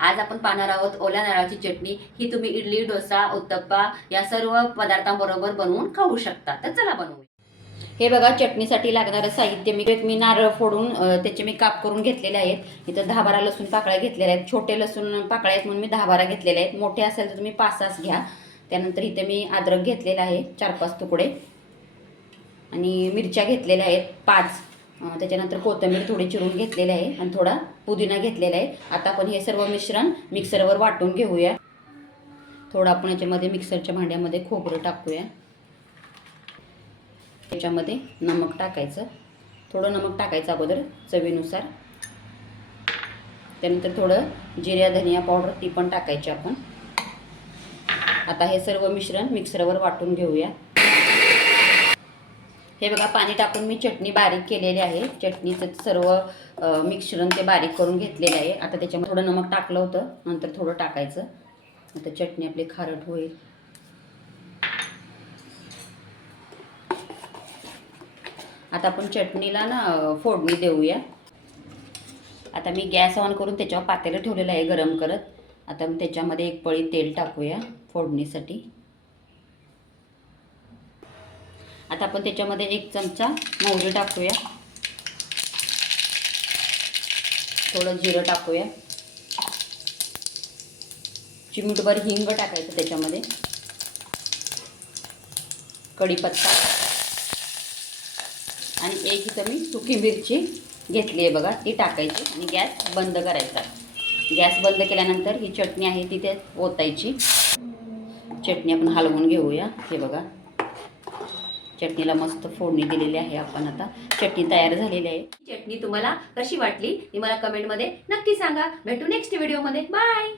आज आपण पाहणार आहोत ओल्या नारळाची चटणी। ही तुम्ही इडली, डोसा, उत्तप्पा या सर्व पदार्थांबरोबर बनवून खाऊ शकता। तर चला बनवूया। हे बघा, चटणीसाठी लागणारं साहित्य मी नारळ फोडून त्याचे मी काप करून घेतलेले आहेत। इथं 10-12 लसूण पाकळ्या घेतलेल्या आहेत। छोटे लसूण पाकळ्या आहेत म्हणून मी 10-12 घेतलेले आहेत। मोठे असेल तर तुम्ही 5-6 घ्या। त्यानंतर इथे मी अद्रक घेतलेला आहे 4-5 तुकडे, आणि मिरच्या घेतलेल्या आहेत 5। त्याच्यानंतर कोथिंबीर थोडी चिरून घेतलेली आहे आणि थोडा पुदिना घेतलेला आहे। आता आपण हे सर्व मिश्रण मिक्सरवर वाटून घेऊया। थोडं आपण याच्यामध्ये मिक्सरच्या भांड्यामध्ये खोबरं टाकूया। त्याच्यामध्ये नमक टाकायचं, थोडं नमक टाकायचं अगोदर चवीनुसार। त्यानंतर थोडं जिरा धनिया पावडर ती पण टाकायची आपण। आता हे सर्व मिश्रण मिक्सरवर वाटून घेऊया। हे बघा, पाणी टाकून मी चटणी बारीक केलेली आहे। चटणीचं सर्व मिश्रण ते बारीक करून घेतलेलं आहे। आता त्याच्यामध्ये थोडं नमक टाकलं होतं, नंतर थोडं टाकायचं। आता चटणी आपली खारट होईल। आता आपण चटणीला ना फोडणी देऊया। आता मी गॅस ऑन करून त्याच्यावर पातेलं ठेवलेलं आहे गरम करत। आता मी त्याच्यामध्ये एक पळी तेल टाकूया फोडणीसाठी। आता आपण त्याच्यामध्ये 1 चमचा मोहरी टाकूया, थोडं जिरं टाकूया, चिमूटभर हिंग टाकायचं त्याच्यामध्ये, कढीपत्ता, आणि एक इथं मी सुकी मिरची घेतली आहे बघा, ती टाकायची आणि गॅस बंद करायचा। गॅस बंद केल्यानंतर ही चटणी आहे ती त्यात ओतायची। चटणी आपण हलवून घेऊया। हे बघा, चटणीला मस्त फोडणी दिलेली आहे आपण। आता चटणी तयार झालेली आहे। चटणी तुम्हाला कशी वाटली ती मला कमेंटमध्ये नक्की सांगा। भेटू नेक्स्ट व्हिडिओमध्ये। बाय।